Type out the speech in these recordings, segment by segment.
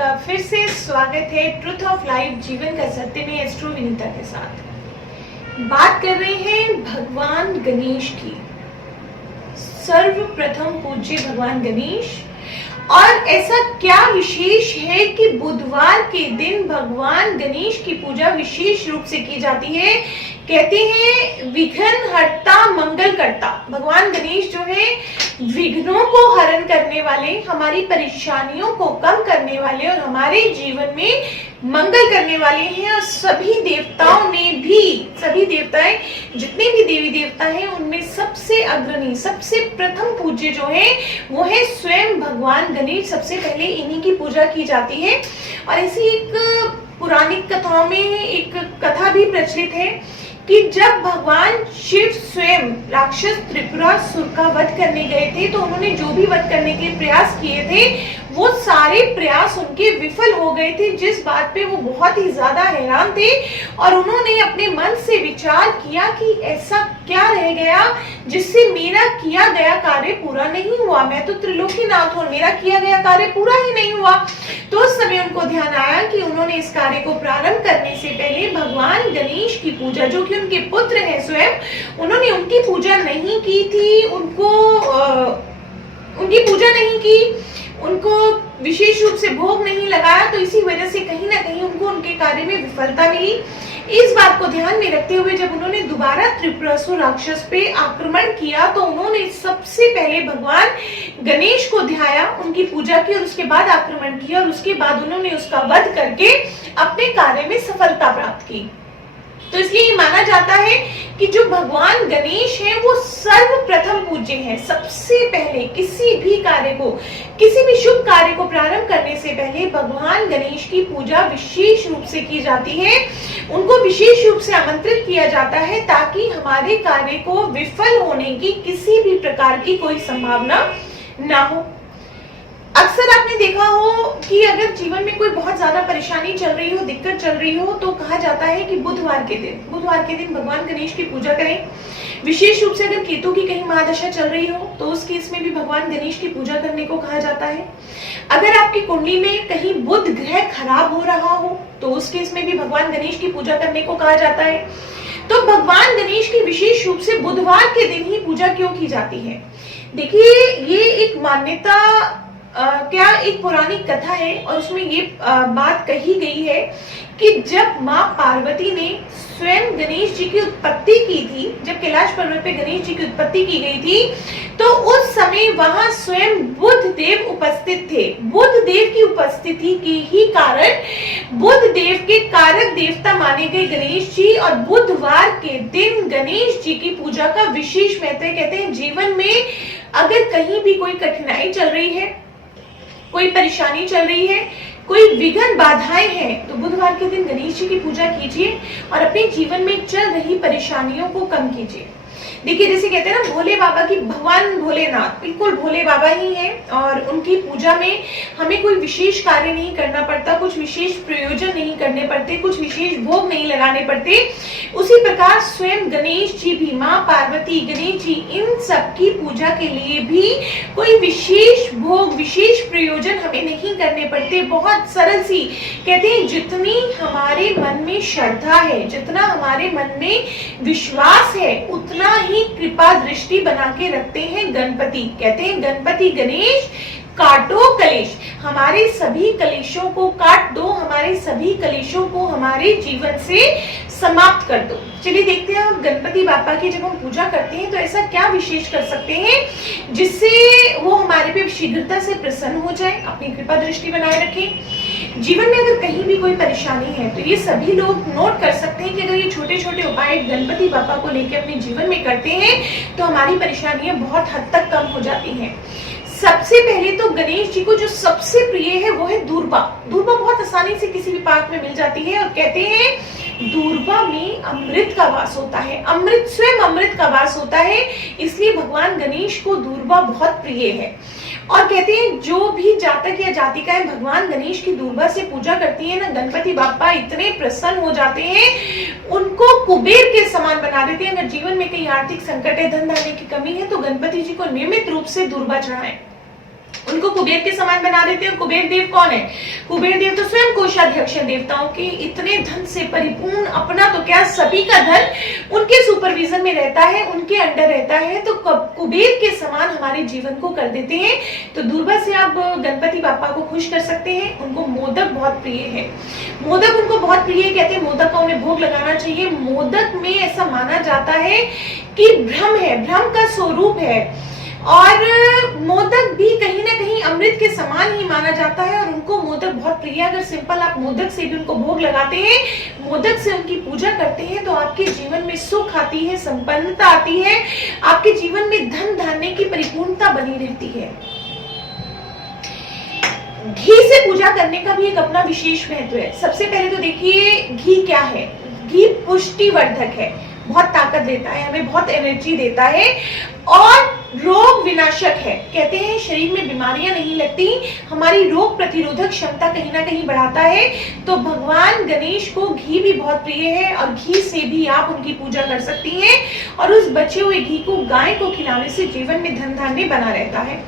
आपका फिर से स्वागत है ट्रुथ ऑफ लाइफ जीवन का सत्य में एस्ट्रो विनीता के साथ। बात कर रहे हैं भगवान गणेश की। सर्वप्रथम पूज्य भगवान गणेश। और ऐसा क्या विशेष है कि बुधवार के दिन भगवान गणेश की पूजा विशेष रूप से की जाती है। कहते हैं विघ्न हरता मंगल करता। भगवान गणेश जो है विघ्नों को हरण करने वाले, हमारी परेशानियों को कम करने वाले और हमारे जीवन में मंगल करने वाले हैं। और सभी देवताओं ने भी, सभी देवताएं जितने भी देवी देवता हैं उनमें सबसे अग्रणी, सबसे प्रथम पूज्य जो है वो है स्वयं भगवान गणेश। सबसे पहले इन्हीं की पूजा की जाती है। और ऐसी एक पौराणिक कथाओं में एक कथा भी प्रचलित है कि जब भगवान शिव स्वयं राक्षस त्रिपुरासुर का वध करने गए थे तो उन्होंने जो भी वध करने के प्रयास किए थे वो सारे प्रयास उनके विफल हो गए थे, जिस बात पे वो बहुत ही ज्यादा हैरान थे। और उन्होंने अपने मन से विचार किया कि ऐसा क्या रह गया जिससे मेरा किया गया कार्य पूरा नहीं हुआ। मैं तो त्रिलोकीनाथ हूं, मेरा किया गया कार्य पूरा ही नहीं हुआ। तो उस समय उनको ध्यान आया कि उन्होंने इस कार्य को प्रारंभ करने से पहले भगवान गणेश की पूजा, जो कि उनके पुत्र हैं स्वयं, उन्होंने उनकी पूजा नहीं की थी। उनकी पूजा नहीं की, उनको विशेष रूप से भोग नहीं लगाया। तो इसी वजह से कहीं ना कहीं उनको उनके कार्य में विफलता मिली। इस बात को ध्यान में रखते हुए जब उन्होंने दोबारा त्रिपुरासुर राक्षस पे आक्रमण किया तो उन्होंने सबसे पहले भगवान गणेश को ध्याया, उनकी पूजा की और उसके बाद आक्रमण किया। और उसके बाद उन्होंने उसका वध करके अपने कार्य में सफलता प्राप्त की। तो इसलिए ये माना जाता है कि जो भगवान गणेश हैं वो सर्वप्रथम पूज्य हैं। सबसे पहले किसी भी कार्य को, किसी भी शुभ कार्य को प्रारंभ करने से पहले भगवान गणेश की पूजा विशेष रूप से की जाती है। उनको विशेष रूप से आमंत्रित किया जाता है ताकि हमारे कार्य को विफल होने की किसी भी प्रकार की कोई संभावना ना हो। अक्सर आपने देखा हो कि अगर जीवन में कोई बहुत ज्यादा परेशानी चल रही हो, दिक्कत चल रही हो, तो कहा जाता है कि बुधवार के दिन भगवान गणेश की पूजा करें। विशेष रूप से अगर केतु की कहीं महादशा चल रही हो तो उस केस में भी भगवान गणेश की पूजा करने को कहा जाता है। अगर आपकी कुंडली में कहीं बुध ग्रह खराब हो रहा हो तो उस केस में भी भगवान गणेश की पूजा करने को कहा जाता है। तो भगवान गणेश की विशेष रूप से बुधवार के दिन ही पूजा क्यों की जाती है? देखिए, ये एक मान्यता क्या एक पौराणिक कथा है और उसमें ये बात कही गई है कि जब माँ पार्वती ने स्वयं गणेश जी की उत्पत्ति की थी, जब कैलाश पर्वत पे गणेश जी की उत्पत्ति की गई थी, तो उस समय वहां स्वयं बुध देव उपस्थित थे। बुध देव की उपस्थिति के ही कारण बुध देव के कारक देवता माने गए गणेश जी। और बुधवार के दिन गणेश जी की पूजा का विशेष महत्व है। कहते हैं जीवन में अगर कहीं भी कोई कठिनाई चल रही है, कोई परेशानी चल रही है, कोई विघ्न बाधाएं हैं, तो बुधवार के दिन गणेश जी की पूजा कीजिए और अपने जीवन में चल रही परेशानियों को कम कीजिए। देखिए, जैसे कहते हैं ना भोले बाबा की, भगवान भोलेनाथ बिल्कुल भोले बाबा ही हैं और उनकी पूजा में हमें कोई विशेष कार्य नहीं करना पड़ता, कुछ विशेष प्रयोजन नहीं करने पड़ते, कुछ विशेष भोग नहीं लगाने पड़ते। उसी प्रकार स्वयं गणेश जी भी, माँ पार्वती, गणेश जी, इन सब की पूजा के लिए भी कोई विशेष भोग, विशेष प्रयोजन हमें नहीं करने पड़ते। बहुत सरल सी, कहते हैं जितनी हमारे मन में श्रद्धा है, जितना हमारे मन में विश्वास है, उतना ही कृपा दृष्टि बना के रखते हैं गणपति। कहते हैं गणपति गणेश काटो कलेश, हमारे सभी कलेशों को काट दो, हमारे सभी कलेशों को हमारे जीवन से समाप्त कर दो। चलिए देखते हैं हम गणपति बापा की जब हम पूजा करते हैं तो ऐसा क्या विशेष कर सकते हैं जिससे वो हमारे पे शीघ्रता से प्रसन्न हो जाए, अपनी कृपा दृष्टि बनाए रखें। जीवन में अगर कहीं भी कोई परेशानी है तो ये सभी लोग नोट कर सकते हैं कि अगर ये छोटे छोटे उपाय गणपति बापा को लेकर अपने जीवन में करते हैं तो हमारी परेशानियां बहुत हद तक कम हो जाती हैं। सबसे पहले तो गणेश जी को जो सबसे प्रिय है वो है दूर्वा। दूर्वा बहुत आसानी से किसी भी पार्क में मिल जाती है और कहते हैं दूर्वा में अमृत का वास होता है, अमृत, स्वयं अमृत का वास होता है, इसलिए भगवान गणेश को दूर्वा बहुत प्रिय है। और कहते हैं जो भी जातक या जातिकाएं भगवान गणेश की दूर्वा से पूजा करती है ना, गणपति बापा इतने प्रसन्न हो जाते हैं, उनको कुबेर के समान बना देते हैं। अगर जीवन में कहीं आर्थिक संकट है, धन धान्य की कमी है तो गणपति जी को नियमित रूप से दूर्वा चढ़ाएं। उनको कुबेर के समान बना देते हैं। कुबेर देव कौन है? कुबेर देव तो स्वयं कोषाध्यक्ष हैं देवताओं के, इतने धन से परिपूर्ण, अपना तो क्या सभी का धन उनके सुपरविजन में रहता है, उनके अंडर रहता है, तो कुबेर के समान हमारे जीवन को कर देते हैं। तो दुर्गा से आप गणपति बापा को खुश कर सकते हैं। उनको मोदक बहुत प्रिय है, मोदक उनको बहुत प्रिय है, कहते हैं मोदक का उन्हें भोग लगाना चाहिए। मोदक में ऐसा माना जाता है कि ब्रह्म है, ब्रह्म का स्वरूप है, और मोदक भी कहीं ना कहीं अमृत के समान ही माना जाता है, और उनको मोदक बहुत प्रिय है। अगर सिंपल आप मोदक से भी उनको भोग लगाते हैं, मोदक से उनकी पूजा करते हैं, तो आपके जीवन में सुख आती है, संपन्नता आती है, आपके जीवन में धन धान्य की परिपूर्णता बनी रहती है। घी से पूजा करने का भी एक अपना विशेष महत्व है। सबसे पहले तो देखिए घी क्या है? घी पुष्टिवर्धक है, बहुत ताकत देता है, हमें बहुत एनर्जी देता है, और रोग विनाशक है। कहते हैं शरीर में बीमारियां नहीं लगती, हमारी रोग प्रतिरोधक क्षमता कहीं ना कहीं बढ़ाता है। तो भगवान गणेश को घी भी बहुत प्रिय है, और घी से भी आप उनकी पूजा कर सकती हैं, और उस बचे हुए घी को गाय को खिलाने से जीवन में धन धान्य बना रहता है।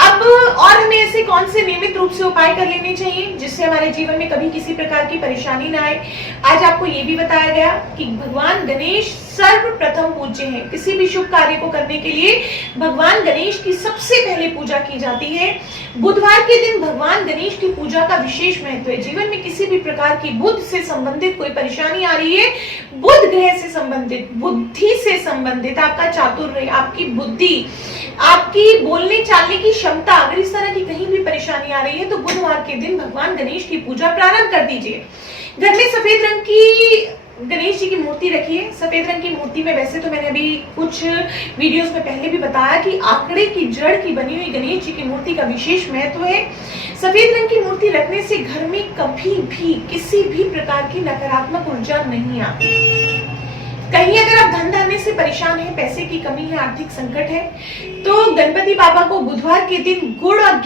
अब और हमें ऐसे कौन से नियमित रूप से उपाय कर लेने चाहिए जिससे हमारे जीवन में कभी किसी प्रकार की परेशानी ना आए? आज आपको ये भी बताया गया कि भगवान गणेश सर्वप्रथम पूज्य हैं। किसी भी शुभ कार्य को करने के लिए भगवान गणेश की सबसे पहले पूजा की जाती है। बुधवार के दिन भगवान गणेश की पूजा का विशेष महत्व है। जीवन में किसी भी प्रकार की बुध से संबंधित कोई परेशानी आ रही है, बुध ग्रह से संबंधित, बुद्धि से संबंधित, आपका चातुर्य, आपकी बुद्धि, आपकी बोलने चालने की क्षमता, अगर इस तरह की कहीं भी परेशानी आ रही है तो बुधवार के दिन भगवान गणेश की पूजा प्रारंभ कर दीजिए। घर में सफेद रंग की गणेश जी की मूर्ति रखिए। सफेद रंग की मूर्ति में वैसे तो मैंने अभी कुछ वीडियोस में पहले भी बताया कि आंकड़े की जड़ की बनी हुई गणेश जी की मूर्ति का विशेष महत्व है। सफेद रंग की मूर्ति रखने से घर में कभी भी किसी भी प्रकार की नकारात्मक ऊर्जा नहीं आती। कहीं अगर आप धन धान्य से परेशान हैं, पैसे की कमी है, आर्थिक संकट है, तो गणपति बाबा को बुधवार के दिन गुड़ और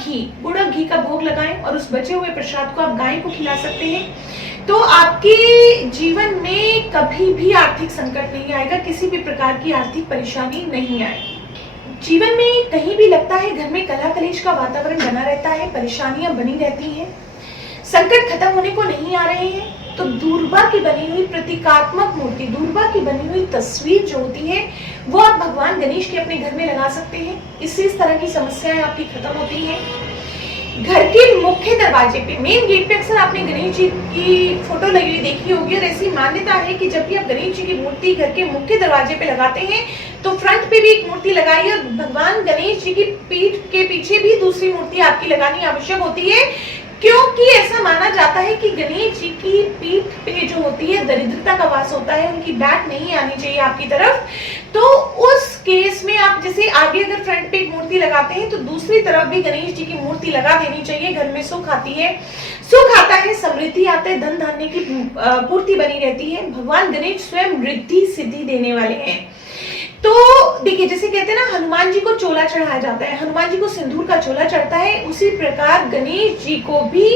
घी का भोग लगाएं, और उस बचे हुए प्रसाद को आप गाय को खिला सकते हैं। तो आपके जीवन में कभी भी आर्थिक संकट नहीं आएगा, किसी भी प्रकार की आर्थिक परेशानी नहीं आएगी। जीवन में कहीं भी लगता है घर में कला कलेश का वातावरण बना रहता है, परेशानियां बनी रहती हैं, संकट खत्म होने को नहीं आ रहे हैं, तो दुर्गा की बनी हुई प्रतीकात्मक मूर्ति, दुर्गा की बनी हुई तस्वीर जो होती है वो आप भगवान गणेश के अपने घर में लगा सकते हैं। इससे इस तरह की समस्याएं आपकी खत्म होती हैं। घर के मुख्य दरवाजे पे, मेन गेट पे अक्सर आपने गणेश जी की फोटो लगी हुई देखी होगी, और ऐसी मान्यता है कि जब भी आप गणेश जी की मूर्ति घर के मुख्य दरवाजे पे लगाते हैं तो फ्रंट पे भी एक मूर्ति लगाइए, और भगवान गणेश जी की पीठ के पीछे भी दूसरी मूर्ति आपकी लगानी आवश्यक होती है, क्योंकि ऐसा माना जाता है कि गणेश जी की पीठ पे जो होती है दरिद्रता का वास होता है, उनकी बैक नहीं आनी चाहिए आपकी तरफ। तो उस केस में आप जैसे आगे अगर फ्रंट पे एक मूर्ति लगाते हैं तो दूसरी तरफ भी गणेश जी की मूर्ति लगा देनी चाहिए। घर में सुख आती है, सुख आता है, समृद्धि आता है, धन धान्य की पूर्ति बनी रहती है। भगवान गणेश स्वयं रिद्धि सिद्धि देने वाले हैं। तो देखिए, जैसे कहते हैं ना हनुमान जी को चोला चढ़ाया जाता है, हनुमान जी को सिंदूर का चोला चढ़ता है, उसी प्रकार गणेश जी को भी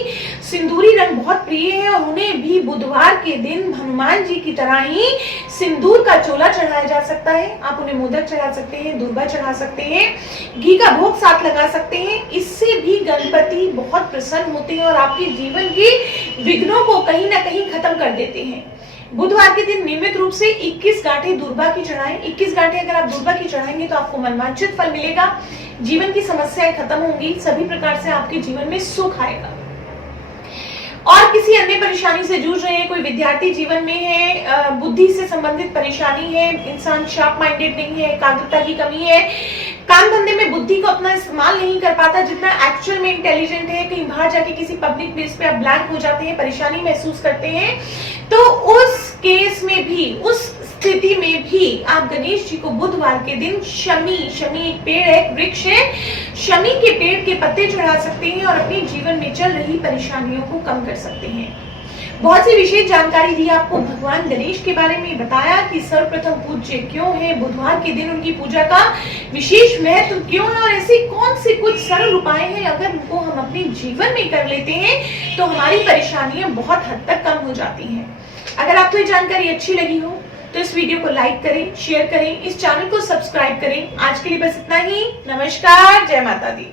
सिंदूरी रंग बहुत प्रिय है, और उन्हें भी बुधवार के दिन हनुमान जी की तरह ही सिंदूर का चोला चढ़ाया जा सकता है। आप उन्हें मोदक चढ़ा सकते हैं, दुर्गा चढ़ा सकते हैं, घी का भोग साथ लगा सकते हैं। इससे भी गणपति बहुत प्रसन्न होते हैं और आपके जीवन के विघ्नों को कहीं ना कहीं खत्म कर देते हैं। बुधवार के दिन नियमित रूप से 21 गांठें दुर्गा की चढ़ाएं। 21 गांठें अगर आप दुर्गा की चढ़ाएंगे तो आपको मनवांछित फल मिलेगा, जीवन की समस्याएं खत्म होंगी, सभी प्रकार से आपके जीवन में सुख आएगा। और किसी अन्य परेशानी से जूझ रहे हैं, कोई विद्यार्थी जीवन में है, बुद्धि से संबंधित परेशानी है, इंसान शार्प माइंडेड नहीं है, एकाग्रता की कमी है, काम धंधे में बुद्धि को अपना इस्तेमाल नहीं कर पाता जितना एक्चुअल में इंटेलिजेंट है, कहीं बाहर जाके किसी पब्लिक प्लेस पे आप ब्लैंक हो जाते हैं, परेशानी महसूस करते हैं, तो उस केस में भी, उस स्थिति में भी आप गणेश जी को बुधवार के दिन शमी एक पेड़ है, वृक्ष है, शमी के पेड़ के पत्ते चढ़ा सकते हैं और अपने जीवन में चल रही परेशानियों को कम कर सकते हैं। बहुत सी विशेष जानकारी दी आपको भगवान गणेश के बारे में, बताया कि सर्वप्रथम पूज्य क्यों है, बुधवार के दिन उनकी पूजा का विशेष महत्व क्यों है, और ऐसे कौन से कुछ सरल उपाय हैं अगर उनको हम अपने जीवन में कर लेते हैं तो हमारी परेशानियां बहुत हद तक कम हो जाती हैं। अगर आपको ये जानकारी अच्छी लगी हो तो इस वीडियो को लाइक करें, शेयर करें, इस चैनल को सब्सक्राइब करें। आज के लिए बस इतना ही। नमस्कार, जय माता दी।